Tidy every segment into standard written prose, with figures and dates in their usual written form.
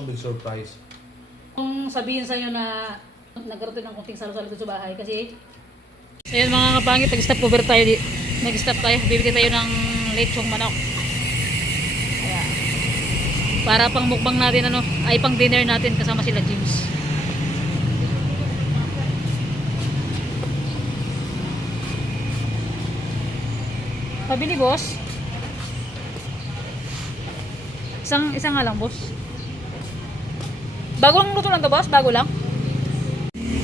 Big surprise. Kung sabihin sa inyo na nagkaroon ng konting salo-salo sa bahay kasi ayun mga kapangit, nag-stop over tayo. Nag-stop tayo, bibili tayo ng lechong manok. Kaya, para pang mukbang natin ay pang dinner natin kasama sila James. Pabili boss. Isang nga lang boss. Bagong luto lang to boss, bago lang.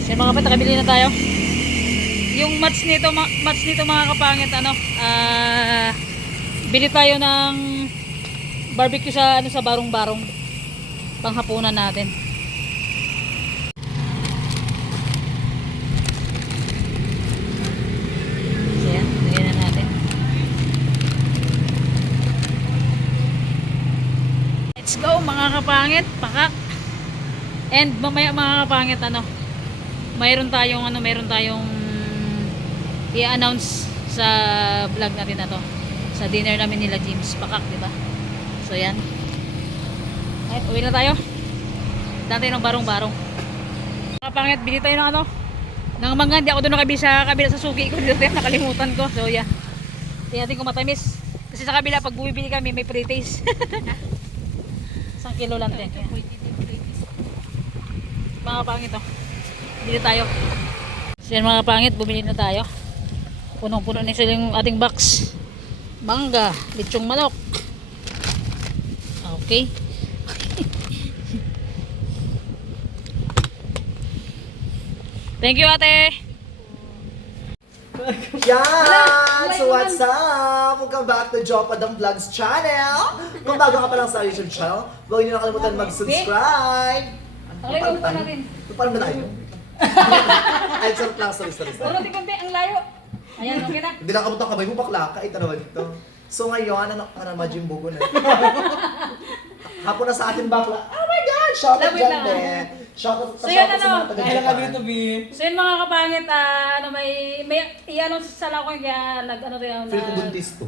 So mga kapatid, nakabili na tayo. Yung match nito mga kapangit, bili tayo ng barbecue sa sa barong-barong panghapunan natin. So yan, lagyan na natin. Let's go mga kapangit, pakak. And mamaya mga kapangit, mayroon tayong i-announce sa vlog natin na to, sa dinner namin nila James, pakak, di ba? So yan. Ay, uwi na tayo. Dati ng barong-barong. Mga kapangit, bili tayo ng ng mangga. Hindi ako doon nakabili sa kabila sa sugi ko dito, nakalimutan ko. So yan. Tingnan natin kung matamis. Kasi sa kabila pag bumibili kami may pre-taste. 1 kilo lang din. Mga kapangit, bili tayo. So yan mga kapangit, bumili na tayo. Punong-puno na sila yung ating box. Mangga, lechong manok. Okay. Thank you ate. Yan! So what's up? Welcome back to Jopadang Vlogs channel! Kung bago ka pa lang sa YouTube channel, huwag niyo nakalimutan mag-subscribe! Pakalimutan pa natin. Paano ba tayo? Ay, sorry lang, sorry. Konti-konti, ang layo. Ayan, okay na. Hindi nakabot ang kamay mo, bakla ka, ito naman dito. So ngayon, Majin Bugo na. Hapon na sa atin bakla. Oh my God! Shout out dyan, be! Shout out So yun, sa mga taga-Japan. So yun mga kapangit, may i-announce sa lako kaya Feel ko buntis to.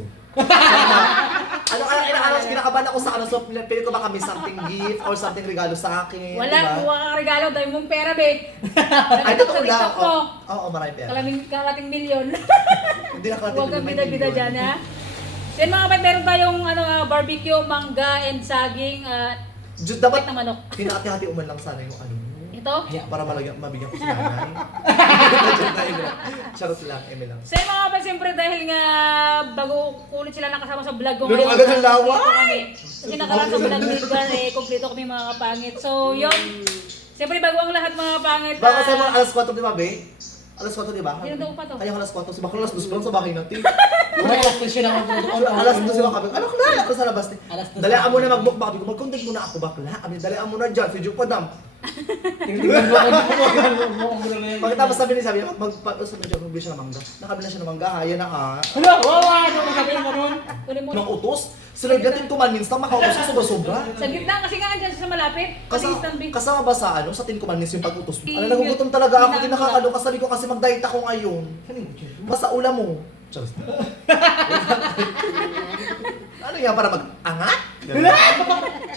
Kinakabahan ako sa so pili ko baka may something gift or something regalo sa akin. Wala, diba? kuha kang regalo, dahil mong pera, be. Ay, totoo lang. ko. Oo, maraming pera. Kalating milyon. Hindi nakalating Huwag kang bida-bida dyan, ha? So yun mga kapangit, meron tayong barbecue, mangga, and saging, Dapat na manok. hinati-hati uman lang sana yung Ito? para mabigyan ko si nanay. Charot lang, eme lang. So yun mga kapangit, siyempre dahil nga bago ulit sila nakasama sa vlog ko Lalo agad ang lawa. Kasi nakaraan sa vlog ni Edgar, kompleto kami mga kapangit. So yun, siyempre bago ang lahat mga kapangit. Baka sa mga alas 4 di ba, be? Alas 4 di ba? Sino daw pa to? Kaya alas 4, si bakla alas 2 pa lang sa bahay natin. May official ako doon. Alas 2 si bakla. Ano kaya ako sa labas? Alas 2. Dalian mo na mag-mukbang. Mag-contact muna ako bakla. Dalian mo na dyan, si Jupadam. Tingnan mo ako na yan. Pagkatapos sabi niya, mag-usap na siya, mag-bili siya ng mangga. Nakabili siya ng mangga, yan na ha. Hala, wawa! Ano masabi mo nun? Kunin mo. Nang utos, sila gatin kumanins na makautos ka sobra-sobra. Sa gitna kasi nga andyan sa malapit. Kasi instant beef. Kasama ba sa sa tin kumanins yung pag-utos mo? Nagugutom talaga ako, din nakakaloka. Sabi ko kasi mag-diet ako ngayon. Basta ulam mo. Charles. Ano yan, para mag-angat?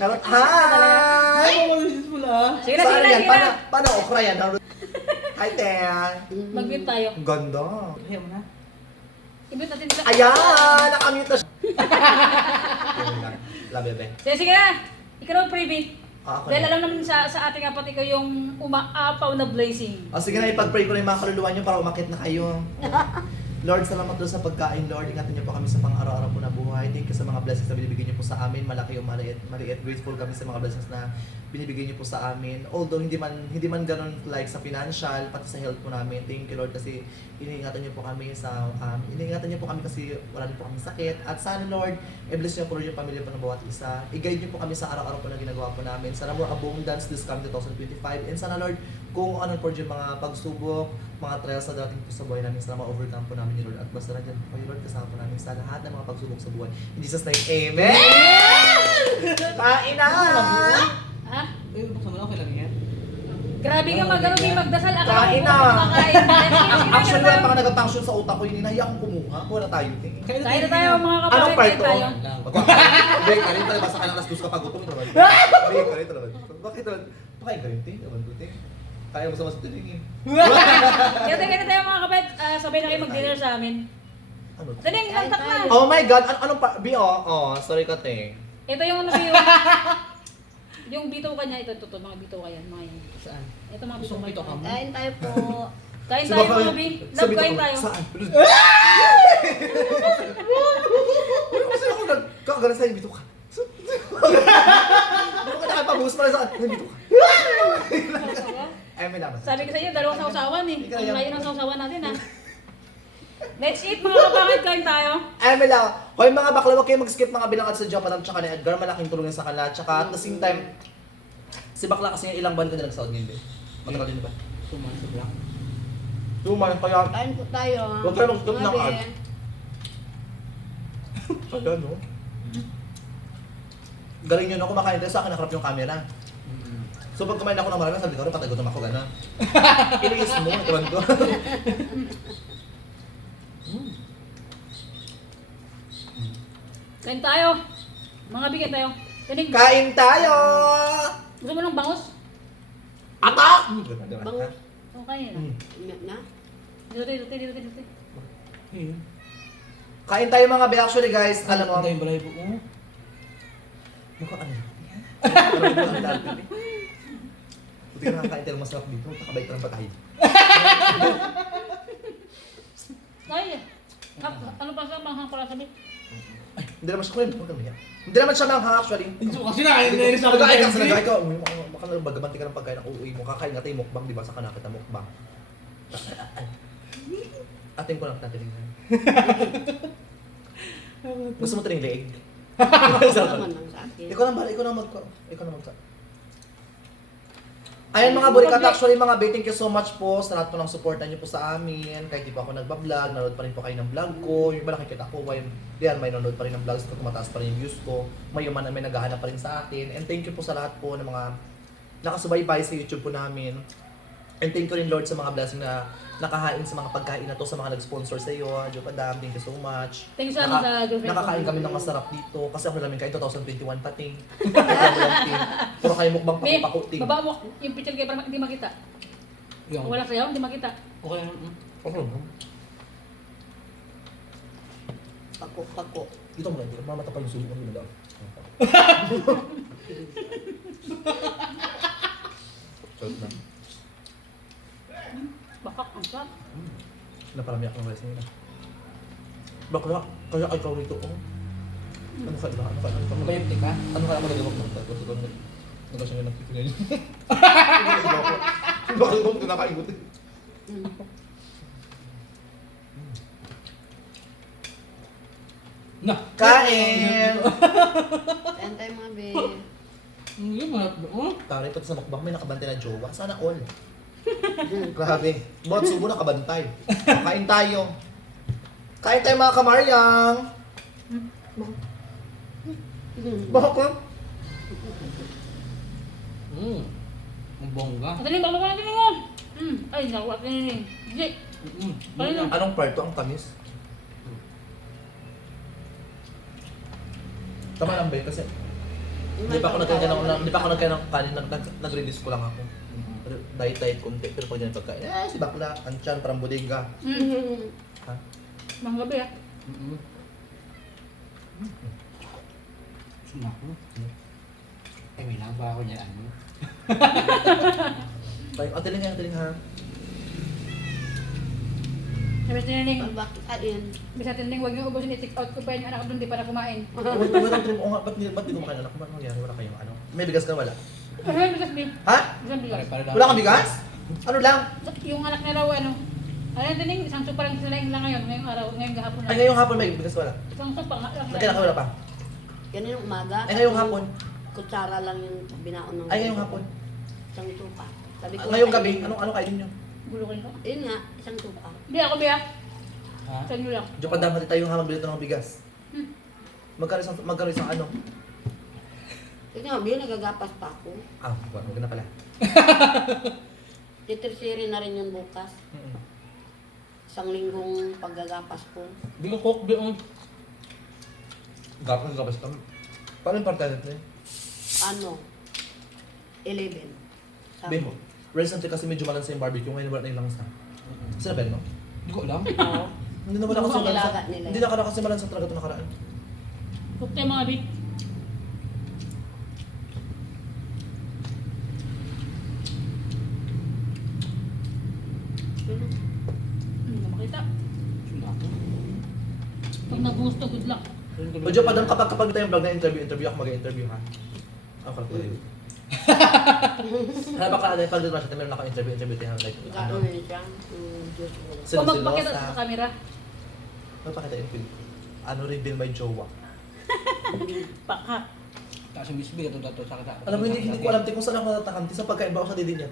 Charot. Hi! Sige na, Saan sige na, yan? sige na. Paano okra yan? Hi, Ten. Mag-mute tayo. Ang ganda. Ayaw mo na. I-mute natin sila. Ayan! Nakamute na siya. Yun lang. Love you, Ben. Sige na. Ikaw na private. Ako Dahil na. alam naman sa ating apat, ikaw yung umaapaw na blazing. Sige na, ipag-pray ko na yung mga kaluluwa nyo para umakit na kayo. Lord, salamat doon sa pagkain, Lord. Ingatan niyo po kami sa pang-araw-araw po na buhay. Thank you sa mga blessings na binibigay niyo po sa amin. Malaki o maliit. Grateful kami sa mga blessings na binibigay niyo po sa amin. Although hindi man ganun like sa financial, pati sa health po namin. Thank you, Lord, kasi iniingatan niyo po kami kasi wala din po kami sakit. At sana, Lord, i-bless niyo po rin yung pamilya po ng bawat isa. I-guide niyo po kami sa araw-araw po na ginagawa po namin. Sana more abundance this coming 2025. And sana, Lord, kung ano po yung mga pagsubok, mga trials na dating po sa buhay namin, sana ma-overcome po namin ni Lord. At basta na dyan po kayo, Lord, kasama po namin sa lahat ng mga pagsubok sa buhay. In Jesus' name, Amen! Kain na! Ha? Uy, buksan mo na, okay lang yan. Grabe ka magano may magdasal. Akala Kain mo na. kumakain. Actually, wala pa ka nag-function sa utak ko. Yung inahiya akong kumuha. Wala tayo. Tayo na tayo mga Anong kapatid. part Kain to? tayo. Break ka rin talaga. Basta ka ng alas 2 ka pag gutom. Break ka rin talaga. Bakit talaga? Pakain ka rin, te. Naman ko, te. Kaya mo sa mas tinigin. Kaya tayo mga kapatid. Sabay na kayo mag-dinner sa amin. Ano? Taning, magtak na. Oh my God! Anong pa? Sorry ka, te. Ito yung ano yung bito ka niya. Ito, mga bito ka yan. Mga yan. Saan? Ito mga Gusto bito mo ito ka mo? Kain tayo po. Kain tayo mga bi. Love, kain tayo. Saan? Kasi ako nagkakagalan sa'yo, bito ka. Hindi ko nakapabuhos pala saan. Bito ka. Ay, may laman. Sabi ko sa iyo, dalawang sausawan eh. Ikaw Ang yan. layo ng sausawan natin ha. Let's eat mga kapatid. Kain tayo. Ay, may laman. Hoy mga bakla, huwag kayo mag-skip mga bilangad sa Japan at saka ni Edgar. Malaking tulong yan sa kanila. Tsaka at the same time, si bakla kasi ilang buwan ka na nag-sound ngayon. Matagal din ba? Tuman sa black. Tuman, kaya... Kain po tayo. Huwag kayo mag-stop ng Mga ad. be. Ayan, no? Galing yun ako, kumakain tayo sa akin, nakarap yung camera. So pag kumain ako ng marami, sabi ko rin, patay gutom ako, gano'n. Iniis mo, ituwan ko. Kain tayo. Mga bigyan tayo. Taning, Kain tayo! gusto mo ng bangus? Atak! Bangus. Okay na. Ingat na. Dito. Kain tayo mga be, actually guys, alam mo, Ang tayong balay po. Oh. mukha ano yan? Buti na nakakain tayo masarap dito, kakabait ka ng patay. Ay, ano pa sa manghang pala sabi? Hindi naman siya kuya, huwag kang ganyan. Hindi naman siya manghang actually. Kasi nakain sa Nag-aay ka sa nag-aay ka, baka nabagabanti ka ng pagkain ng uuwi mo, kakain natin yung mukbang, di ba? Saka nakita mukbang. Atin ko lang natin yung gusto mo ito yung leeg? Naman lang sa akin. Ikaw na magka. Ayan mga burikat, actually mga bae, thank you so much po sa lahat po ng supportan niyo po sa amin. Kahit di pa ako nagbablog, nanood pa rin po kayo ng vlog ko. Yung ba nakikita ko, yan, may nanood pa rin ng vlogs ko, tumataas pa rin yung views ko. May naghahanap pa rin sa akin. And thank you po sa lahat po ng mga nakasubaybay sa YouTube po namin. And thank you rin Lord sa mga blessing na nakahain sa mga pagkain na to, sa mga nag-sponsor sa iyo. Joe Padam, thank you so much. Thank you sa sa girlfriend. Nakakain kami ng masarap dito kasi ako namin kain 2021 pating. Puro kayo mukbang May, pakuting. baba mo yung picture kayo para hindi makita. Yung. Wala sa'yo, hindi makita. Okay lang. Pako. Dito mo lang, mamata pa yung sulit mo nila. Sarap na. Bakak, ang sarap. Naparami ako ng rice nila. Bakla, kaya ay ikaw rito. Oh. Ano kaya ba? Ano ba yung tika? Ano kaya ako nagawag ng tayo? Kasi kung nagkasya nga nagkikingay. Bakit mo kinakaingot eh? Na! Kain! Kain tayo mga be. Yung mga... Oh? Tari pati sa mukbang may nakabantay na jowa. Sana all. Grabe. Bot, subo nakabantay. Kain tayo. Kain tayo mga kamaryang. Bakit? Ang bongga. Ang talim, baka natin mo. Ay, nakuha ka nila. Hindi. Ayun. Anong part to? Ang tamis? Tama lang ba yun? Kasi hindi pa ako nagkain ng kanin, nag-release ko lang ako. Diet konti, pero pag ganyan pagkain, si bakla, ang tiyan, parang bodega. Ha? Mga gabi ah. Sumaku. Eh, may laba ako niya. Ano? Atiling ha. Sabi sa tiniling, Bakit kain? bisa tiniling, huwag niyo ubusin i-take out ko pa yung anak ko doon, di pa na kumain. Walang trim, o nga, ba't di kumakain anak? Ba't nangyari? Wala kayong ano? May bigas ka wala? Ay, bigas din. Ha? Bigas bigas. Wala kang bigas? Ano lang? Yung anak niya raw, ano, ayun tining, isang sopa lang sila lang ngayon, ngayong araw, ngayong gahapon Ay, lang. ngayong hapon may bigas wala. Isang sopa nga lang. Nagkailan ka wala pa? Yan yung umaga. Ay, ngayong hapon. Kutsara lang yung binaon ng... Ay, ngayong hapon. Isang tupa. Sabi ko, Ngayong gabi, ano kainin nyo? Gulo ko nito. Yun nga, isang tupa. Hindi ako biya. Ha? Sa inyo lang. Diyo pa dapat tayo habang bilito ng bigas. Magkano isang ano? Yun nga, Bill, nagagapas pa ako. Ah, wag na pala. Titirsiri na rin yun bukas. Isang linggong paggagapas ko. Di ko cook, di ko. Gapos kami. Paano yung partanet na yun? Ano? 11. Sabi mo, recently kasi medyo malansa yung barbecue, ngayon wala na yung langsa. Sinabi mo? Di ko alam. Oo. Hindi na wala kasi Ang malansa. ilaga nila. Hindi na kasi malansa talaga ito nakaraan. Cook tayo mga bit. Makita. Pag nagusto, good luck. Medyo pa doon kapag tayong vlog na interview ako mag-interview ha. Ako ko yun. Ano baka pag doon siya, meron ako interview tayo like Ano ano. yun siya? Diyos ko. Kung magpakita sa camera. Magpakita yung film. Ano reveal by jowa. Paka. Tapos yung bisbig, ito dato sa kata. Alam mo, hindi ko alam kung saan ako natakamti sa pagkain ba ako sa didi niya.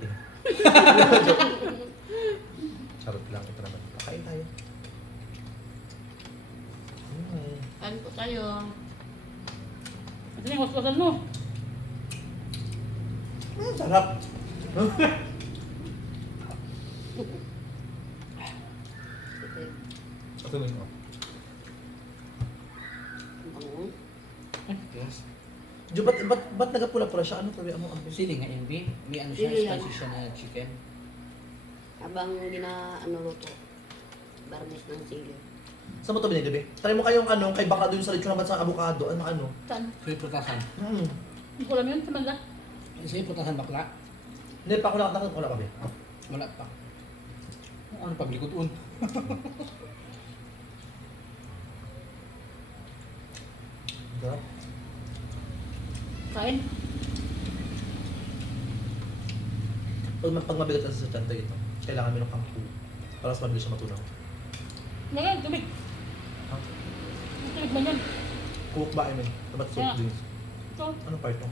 Charot lang, ito naman. Pakain tayo. Kain po tayo. Ito yung waswasan mo. Sarap. Ito na yun. Bango. Yes. Jo, ba't nagapula-pula siya? Ano tabi mo? Sili nga yan, B. May ano siya, Sili yan. spicy siya na chicken. Habang luto. Barnis ng sili. Saan mo ito binigabi? Try mo kayong ano, kay baka doon sa lechon ng sa avocado. Ano? Saan? Sili prutasan. Hindi ko alam yun. Sa mangga. Sili prutasan bakla. Hindi, pa ako nakatakas. Wala pa ba? Wala pa. Ano paglikod un? Sarap. Kain. Pag mabigat kasi sa tiyan ito, kailangan mo ng kampu. Para mas mabilis siya matunaw. Ngayon, tubig. Ha? Tubig man yan. Cook ba, I mean? Dapat Kaya- soft drinks. Ito. Anong part mo?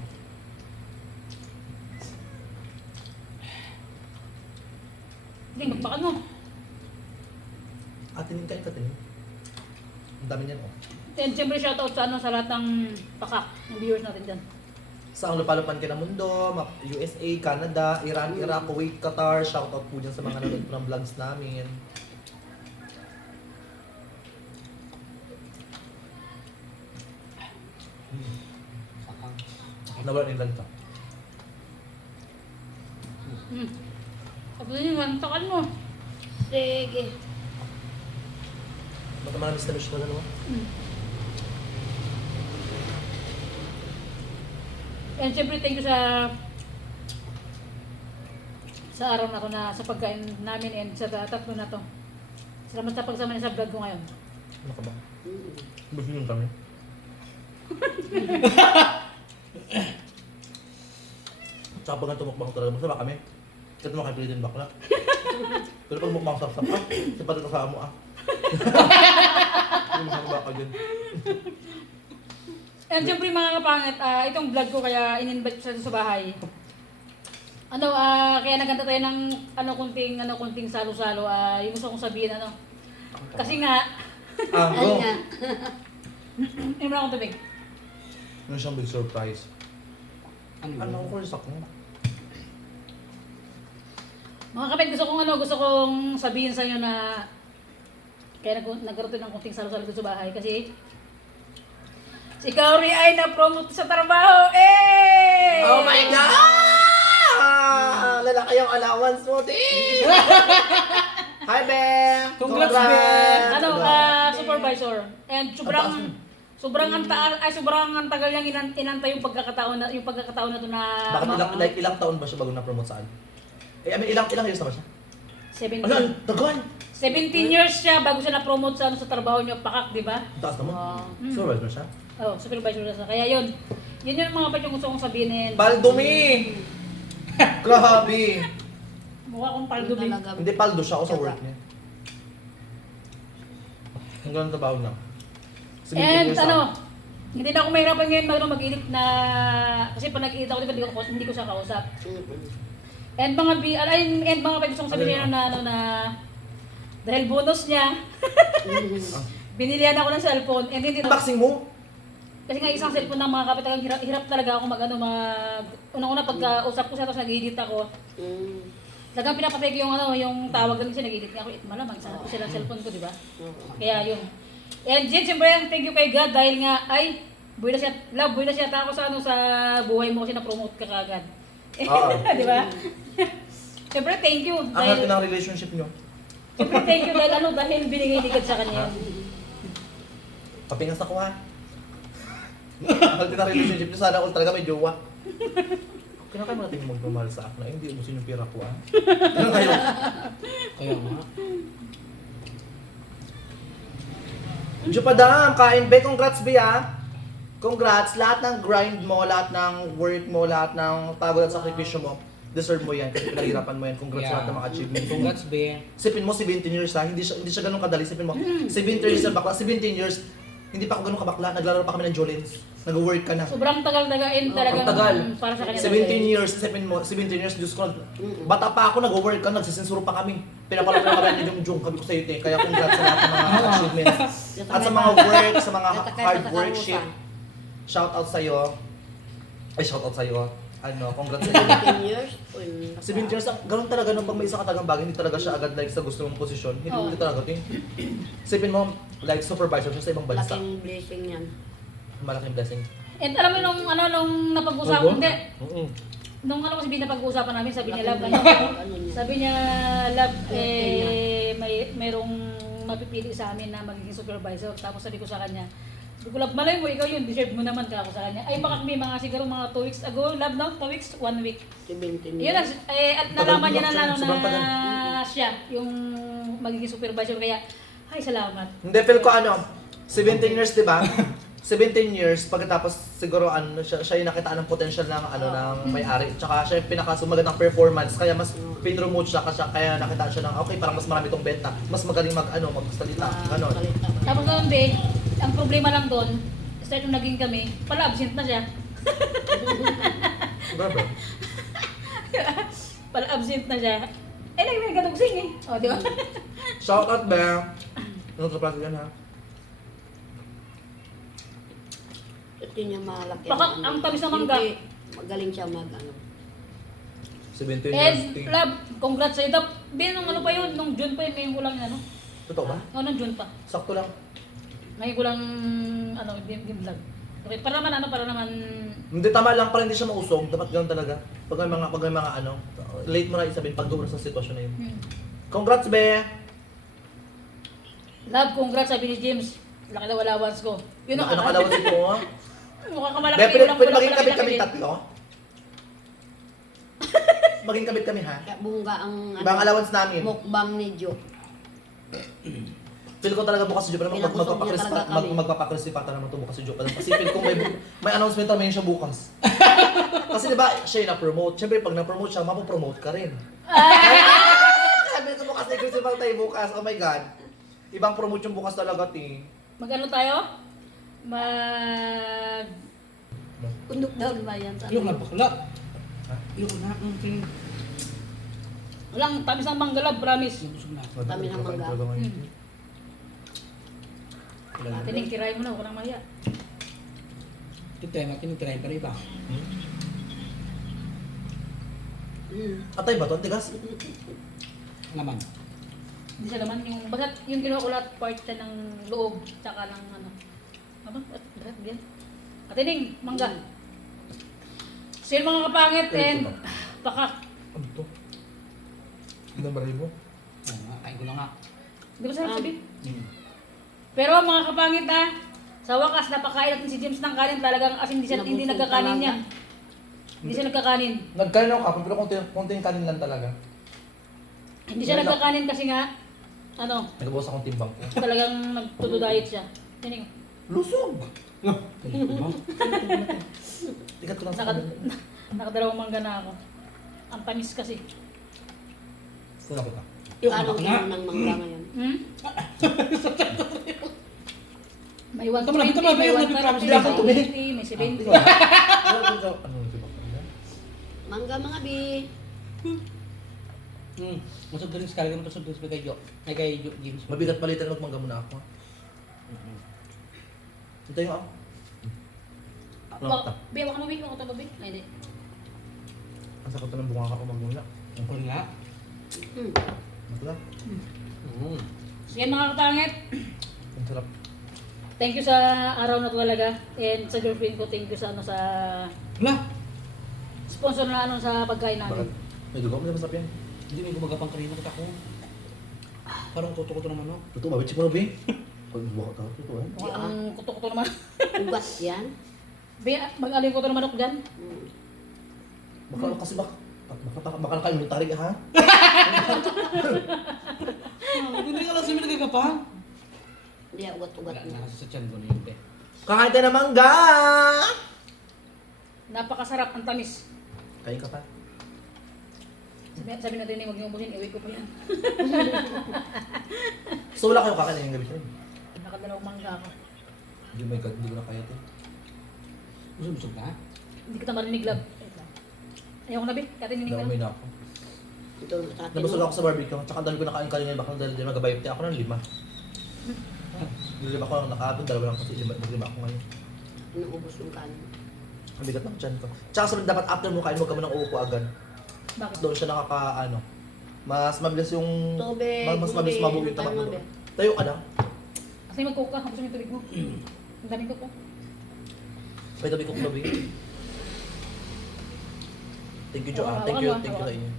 Hindi, magpakan mo. Atinin kain ka, tinin. Ang dami niyan, oh. And siyempre shoutout sa, sa lahat ng pakak, ng viewers natin dyan. Sa ang lupalupan ka ng mundo, USA, Canada, Iran, Iraq, Kuwait, Qatar, shoutout po dyan sa mga nanonood po ng vlogs namin. Sakang. Nawala yung lanta. Tapos yun yung takan mo. Sige. Baka manamis na siya na ano? And siyempre thank you sa araw na to na sa pagkain namin and sa tatlo na to. Salamat sa pagsama niyo sa vlog ko ngayon. Ano ka ba? Gusto nyo kami? Tsaka pag ganito mukbang talaga, masama kami. Kasi mo kayo pilitin bakla. Pero pag mukbang sarap ka, sapat ito kasama mo ah. Hindi mo sa ka dyan. And siyempre mga kapangit, itong vlog ko kaya in-invite ko sa bahay. Kaya naganda tayo ng konting salo-salo. Yung gusto kong sabihin Kasi nga, Ah, Ano go! nga? hindi mo na akong tubig. Ano siyang big surprise? Ano Ano yun? ko rin sakong? Mga kapit, gusto kong sabihin sa inyo na kaya nagkaroon tayo ng konting salo-salo dito sa bahay kasi si Kaori ay na-promote sa trabaho. Eh! Oh my God! Lalaki yung allowance mo, din! Hi, Ben! Congrats, Ben! Supervisor. And sobrang ang tagal niyang inantay yung pagkakataon na to na Bakit ilang taon ba siya bago na-promote saan? I mean, ilang years na ba siya? 17. Ano? Tagal! 17 years siya bago siya na-promote sa trabaho niyo, pakak, di ba? Taas naman. Wow. Supervisor siya? Oh, supervisor na siya. Kaya yun yung mga kapit yung gusto kong sabihin. Baldumi! Grabe! Mukha kong paldo din. Talaga. Hindi paldo siya ako sa work niya. Hanggang trabaho na. 17 And years na. hindi na ako mahirapan ngayon mag-edit na kasi pag nag-edit ako, di ba, hindi ko siya kausap. And mga kapit gusto kong sabihin na dahil bonus niya, binilihan ako ng cellphone. And hindi Unboxing mo? kasi nga isang cellphone ng mga kapit, hirap talaga ako unang-una pagka-usap ko siya tapos nag-edit ako. Talagang pinapatay ko yung ano, yung tawag lang kasi nag-edit nga ako, malamang sa sila cellphone ko, di ba? Oo. Kaya yun. And Jen, siyempre, thank you kay God dahil nga, ay, buhay na siya ako sa ano, sa buhay mo kasi na-promote ka kagad. Oo. Di ba? Siyempre, thank you. Ang happy ng relationship nyo. Siyempre, thank you dahil ano, dahil binigay ni God sa kanya. Papingas ako ha. Ang happy ng relationship nyo, sana all talaga may jowa. Kaya kayo natin magmamahal sa akin na hindi ubusin yung pera ko ah. Ano kayo? Kaya nga. Diyo pa dam, kain be, congrats be ah. Congrats, lahat ng grind mo, lahat ng work mo, lahat ng pagod at sakripisyo mo, deserve mo yan kasi pinaghirapan mo yan. Congrats sa lahat ng mga achievements mo. Congrats, be. Sipin mo 17 years ha, hindi siya ganun kadali. Sipin mo, 17 years na bakla, 17 years, hindi pa ako ganun kabakla, naglaro pa kami ng Jolens. Nag-work ka na. Sobrang tagal-tagain talagang Ang tagal. para sa kanya. 17 years, sipin mo, 17 years, Diyos ko, bata pa ako, nag-work ka, nagsisinsuro pa kami. Pinapalapin pa kami yung jung, kami ko sa iyo, te. Kaya congrats sa lahat ng mga achievements. At sa mga work, sa mga hard workship, shout out sa'yo. Ay, shout out sa'yo. Ano, congrats sa iyo. 17 years? 17 years, ganun talaga nung pag may isa katagang bagay, hindi talaga siya agad like sa gusto mong posisyon. Hindi, Oo. hindi talaga ito. Sipin mo, like supervisor siya sa ibang bansa. Laking blessing yan. Malaking blessing. And alam mo nung ano nung napag-usapan, hindi. Oo. Nung ano kasi napag-usapan namin, sabi niya love, Laking ano, blessing. Ano niya? sabi niya love, merong mapipili sa amin na magiging supervisor. Tapos sabi ko sa kanya, sabi ko love, malay mo, ikaw yun, deserve mo naman ka ako sa kanya. Ay baka may mga siguro mga 2 weeks ago, love no, 2 weeks, 1 week. 17 Yun na, years. at nalaman niya na Tagal, lalo sobrang tagal. na siya, yung magiging supervisor. Kaya, ay salamat. Hindi, feel ko ano, 17 years, di ba? 17 years, pagkatapos siguro ano, siya yung nakitaan ng potential ng ano ng may-ari. Tsaka siya yung pinakasumagandang performance, kaya mas pinromote siya kasi kaya nakitaan siya ng okay, parang mas marami tong benta, mas magaling magsalita, ganon. Tapos noon, be, ang problema lang doon, start yung naging kami, pala absent na siya. Grabe. Pala absent na siya. Eh, may gatugsing eh. O, di ba? Shout out, Bear. Ano sa plato yan, ha? Ito niya malaki. Baka ang tamis ng mangga. Hindi, magaling siya mag ano. 17 years. And, love, congrats sa'yo. Be, nung ano pa yun, nung June pa yun, ngayon ko lang yun, ano? Totoo ba? O, nung June pa. Sakto lang. Ngayon ko lang, ano, yung vlog. Okay, para naman, Hindi, tama lang pala, hindi siya mausog. Dapat ganoon talaga. Pag may mga ano, late mo na isabihin pag doon sa sitwasyon na yun. Congrats, Be! love, congrats, sabi ni James. Laki na allowance ko. Yun ang Nakalawan si mo. Mukha ka malaki. Be, pwede walang maging kabit malaki kami din. tatlo? Maging kabit kami, ha? Kaya bunga ang Iba ang allowance namin. mukbang ni Jo. Feel ko talaga bukas si Joe, Pinakusog niya talaga kami. magpapakrisipata naman to bukas si Joe. Kasi feel ko may announcement naman siya bukas. Kasi diba, siya yung na-promote. Siyempre, pag na-promote siya, mapopromote ka rin. Sabi ko bukas na ikrisipal tayo bukas. Oh my God. Ibang promote yung bukas talaga, ti. Mag-ano tayo? Undok daw ba yan? Yung na bakla. Yung na, okay. Walang tamis ng mangga, love, promise. Yung busog na. Kami ng mangga. Tinigtiray mo na, huwag nang mahiya. Tinitry pa rin ba? Atay ba to? Ang tigas? Naman. Hindi siya naman, bagat yung kinuha ko lahat, part siya ng loob, tsaka ng ano. Ano? Bagat, yan. Atining, mangga. So yun mga kapangit, and pakak. Ano to? Ilang baray mo? Oo nga, kain ko lang nga. Hindi ba sarap sabihin? Pero mga kapangit sa wakas napakain natin si James ng kanin talagang as hindi Nabusog nagkakanin talaga. niya. Hindi siya nagkakanin. Nagkain ako kapag pero konting kanin lang talaga. Hindi siya nagkakanin kasi nga ano, Nagbawas akong timbang ko. talagang nagtudo diet siya. Tining, Lusog! Ano? Tikat ko lang sa naka, kanila. nakadalawang mangga na ako. Ang tamis kasi. Wala ko ka. Yung Kano bakla. kilo ng mangga ngayon? May 120, Tama na, may yung 130, nag-promise may lang ako, 120, may 70. Ano yung timbang ko? Mangga mga bi. Masod din sa kaligang masod din sa kay Jo. Ay kay James. Mabigat palitan, magmangga muna ako. Ito yung ako. Be, waka mo, be, waka mo, be. Ay, hindi. Ang sakot na ng bunga ka ko magmula. Ang ko nga. Diba? So yan mga kapangit. Ang sarap. Thank you sa araw na talaga. And sa girlfriend ko, thank you sa ano sa Wala. sponsor na ano sa pagkain Bakit? namin. May dugo mo, masarap yan. Hindi may gumagapang kanina kita ko. Parang kuto-kuto ng manok. Totoo, mabit si Probe. Pag buka ka, totoo eh. Mukhang kuto-kuto naman. Ugat yan. Mag-aling ko to naman ako dyan. Baka kasi baka naka-inventory ha? Hindi ka lang sa'yo nagagapang. Hindi, ugat-ugat Wala na. na kasi sa tiyan ko na yun. Kakain tayo ng mangga! Napakasarap ang tamis. Kain ka pa. Sabi natin huwag niyo ubusin, iwi ko pa yan. So wala kayo kakain ngayong gabi siya. Nakadalawang mangga ako. Oh my God, hindi ko na kaya ito. Busog-busog ka? Hindi kita marinig love. Ayaw ko na, Bi. Katininig na. Naumay na ako. Ito sa akin. Nabusog ako sa barbecue, tsaka dami ko nakain kanina, baka dahil magabayot niya ako ng 5. Yung 5 ko lang nakaabot, 2 lang kasi 5 ako ngayon. Inuubos yung kanin. Ang bigat ng tiyan ko. Tsaka sunod dapat after mo kain, huwag ka mo nang uupo agad. Bakit? Doon siya nakaka, mas mabilis yung, Tubig, mas mabilis tubig, mabuo yung tamak mo. tubig. Tayo ka lang. Kasi magkuka, gusto mo yung tubig mo. Ang daming kuko. May tabi ko kulabi. Thank you, Joanne. Oo, Thank you ano, sa inyo.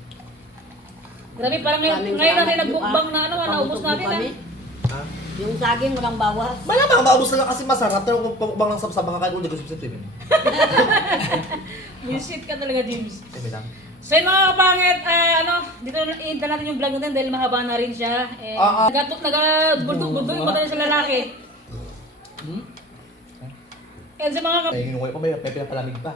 Grabe, parang ngayon natin Maraming nagbukbang na ano, salamat, naubos natin kami. Ha? Yung saging walang bawas. Malamang, maubos na lang kasi masarap. Pero kung pabukbang lang sa baka kain, hindi ko subscribe. Visit ka talaga, James. Kami lang. So yun mga kapangit, dito i-end natin yung vlog natin dahil mahaba na rin siya. Nagabultog-bultog yung mata niya sa lalaki. And sa mga Ay, yung pa may pinapalamig pa.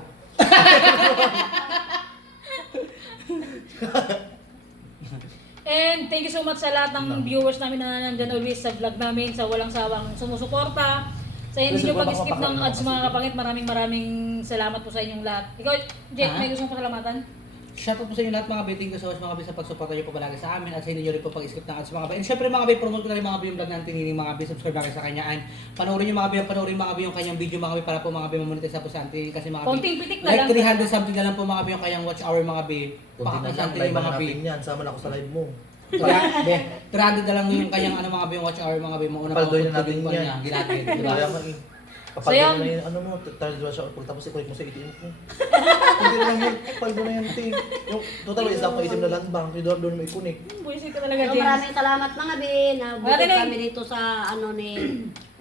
And thank you so much sa lahat ng viewers namin na nandyan always sa vlog namin, sa walang sawang sumusuporta. Sa hindi nyo pag-skip ng ads mga kapangit, maraming salamat po sa inyong lahat. Ikaw, Jake, may gusto mong pasalamatan? Shoutout po sa inyo lahat mga bay. Thank you so much mga bay sa pagsuporta niyo po palagi sa amin at sa hindi nyo rin po pag-skip ng ads mga bay. And syempre mga bay, promote ko na rin mga bay yung vlog natin ni mga bay. Subscribe na kayo sa kanya. And panoorin nyo mga bay, yung kanyang video mga bay para po mga bay mamonetize na po sa Auntie. Kasi mga bay, Konting pitik na like lang. 300 something na lang po mga bay yung kanyang watch hour mga bay. Kunti Pakak na na sa lang, Auntie live mga na bay. natin yan. Sama na ako sa live mo. 300 na lang yung kanyang mga bay yung watch hour mga bay. Mauna Paldoy na natin yan. Ginagin. Kaya ka eh. Kapag So, yan. na yun, ano mo, talaga siya, pagkatapos i-connect mo sa ATM ko. Hindi na lang yun, paldo na yan, te. Yung total, isa ko ATM na land bank, yung doon mo i-connect. Buisit ka talaga, So, James. maraming salamat mga bin. Nabusog Maraming- kami dito sa ni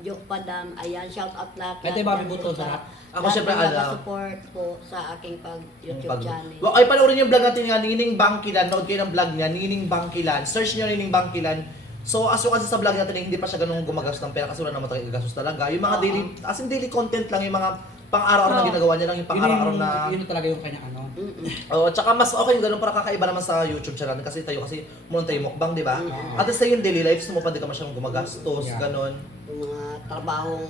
Joke Padam. Ayan, shout out lahat. Ito yung mga bibuto sa lahat. Ako syempre, support po sa aking YouTube channel. Ay, panoorin yung vlog natin nga, Nining Bangkilan. Nood kayo ng vlog niya, Nining Bangkilan. Search niyo Nining Bangkilan. So, as yung kasi sa vlog natin, hindi pa siya ganun gumagastos ng pera kasi wala naman tayo gagastos talaga. Yung mga daily, as in daily content lang, yung mga pang-araw-araw na ginagawa niya lang, yung pang-araw-araw na... Yun talaga yung kanyang ano. Oo, tsaka mas okay yung ganun para kakaiba naman sa YouTube channel kasi tayo muna tayo mukbang, di ba? At least tayo yung daily lives mo pa, di ka masyadong gumagastos, Yeah. ganun. Yung mga trabahong...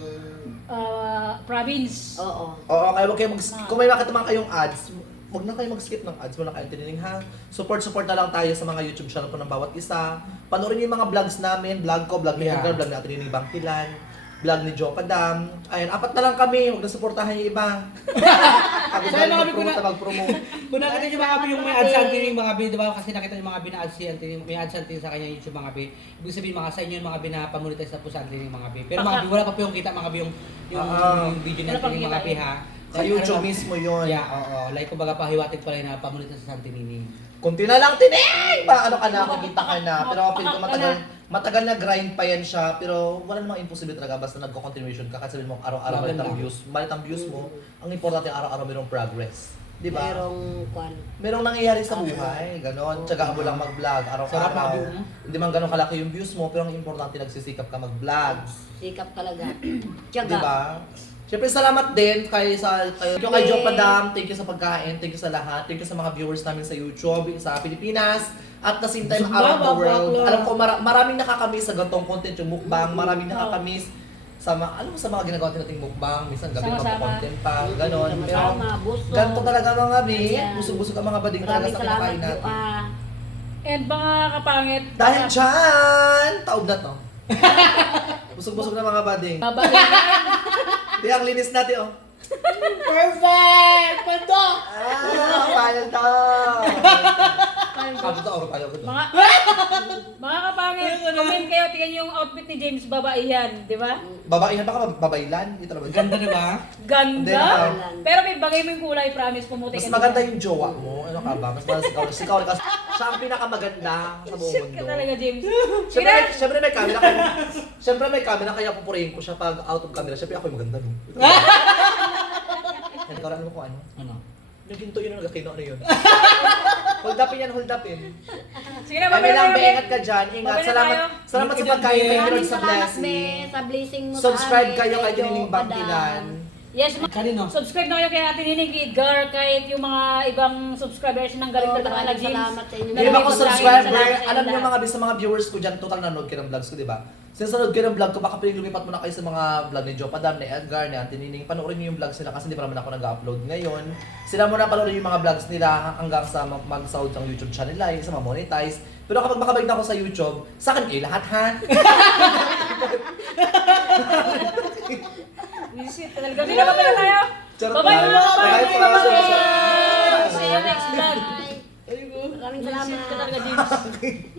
Province. Oo. Oo, kaya wag kayo kung may makita man kayong ads, wag na kayo mag-skip ng ads, muna kayo tinining ha. Support na lang tayo sa mga YouTube channel po ng bawat isa. Panoorin niyo yung mga vlogs namin, vlog ko, vlog ni Yeah. Edgar, vlog natin ni Bangkilan, vlog ni Joe Padam. Ayun, 4 na lang kami, wag na suportahan yung iba. Kami Sa'yo, dahil mga mag-promote biguna- na mag-promote. Kung nakita niyo mga bay yung may ads Auntie yung mga bay, di ba? Kasi nakita niyo mga bay na ads si Auntie, may ads Auntie sa kanya YouTube mga bay. Ibig sabihin mga sa inyo yung mga bay na pamonetize na po sa Auntie yung mga bay. Pero mga bay, wala pa po yung kita mga bay yung video Wala natin pa yung mga kita bay eh. ha. Sa YouTube mismo yun. Yeah, oo. Like kumbaga pahiwatig pala na pamonetize sa Auntie Nini. Kunti na lang tinig! Ano ka na, kikita ka na. Pero feel ko matagal na grind pa yan siya. Pero wala namang imposible talaga basta nagko-continuation ka. Kasi sabihin mo araw-araw malit ang views. Malit ang views mo. Ang importante araw-araw mayroong progress. Di ba? Merong nangyayari sa buhay. Ganon. Tsagaan mo lang mag-vlog Sarap araw-araw. mga view mo. Hindi man ganon kalaki yung views mo. Pero ang importante nagsisikap ka mag-vlog. Sikap talaga. Di Tiyaga. ba? Siyempre salamat din kay Joe Padam, thank you sa pagkain, thank you sa lahat, thank you sa mga viewers namin sa YouTube, sa Pilipinas, at the same time around the world. Alam ko maraming nakakamiss sa gantong content yung mukbang, maraming nakakamiss sa sa mga ginagawa nating mukbang, minsan gabi pa Sama-sama. content pa, ganon. Pero Sama, busog. ganito talaga mga bi, Ayan. busog-busog ang mga bading talaga Maraming sa salamat kinakain po. natin. And mga kapangit. Dahil dyan, taob na to. Busog-busog na mga bading. Di ang linis natin, oh. Perfect! Pando! Final to! Kaso sa oro tayo. Mga kapangit, comment kayo, tingnan yung outfit ni James, babaihan, di ba? Babaihan baka babaylan. Ito naman. Ganda di ba? Ganda! Hindi, Pero may bagay mo yung kulay, promise, pumuti Mas ka. maganda yung jowa mo. Ano ka ba? Mas ikaw kasi siya ang pinakamaganda sa buong Shit mundo. ka talaga, James. Siyempre may camera kaya. Siyempre may camera kaya pupurihin ko siya pag out of camera. Siyempre ako yung maganda no. Ikaw alam mo kung ano? Ano? Yung ginto yun ang nagkakino ano yun. Hold upin yan, hold upin. Sige na, Kami babay lang, na be, tayo. ingat ka dyan. Ingat. Babay na Salamat. tayo. Salamat sa pagkain. Thank you Lord Maraming sa salamat, blessing. be, sa blessing mo Subscribe sa amin. kayo kay Medyo Dinining Bangkilan. Yes, Kanino? subscribe na kayo kay Ate Nining, kay Edgar, kahit yung mga ibang subscribers ng galing talaga na Maraming James. salamat sa inyo. Yung iba ko Maraming subscriber, salamat sa alam niyo inyo mga bis sa mga viewers ko dyan, total nanood kayo ng vlogs ko, di ba? Sinusunod kayo ng vlog ko, baka piling lumipat muna kayo sa mga vlog ni Joe Padam, ni Edgar, ni Auntie Nining. Panoorin niyo yung vlogs nila kasi hindi pa naman ako nag-upload ngayon. Sila muna panoorin yung mga vlogs nila hanggang sa mag-sound ang YouTube channel nila, yung sa mga monetize. Pero kapag makabalik na ako sa YouTube, sa akin kayo lahat ha? Visit talaga. Sige na, babay na tayo. Charot Bye-bye lang. mga kapangit. Bye-bye po. Bye-bye. See you next vlog. Maraming Visit ka salamat. talaga, James.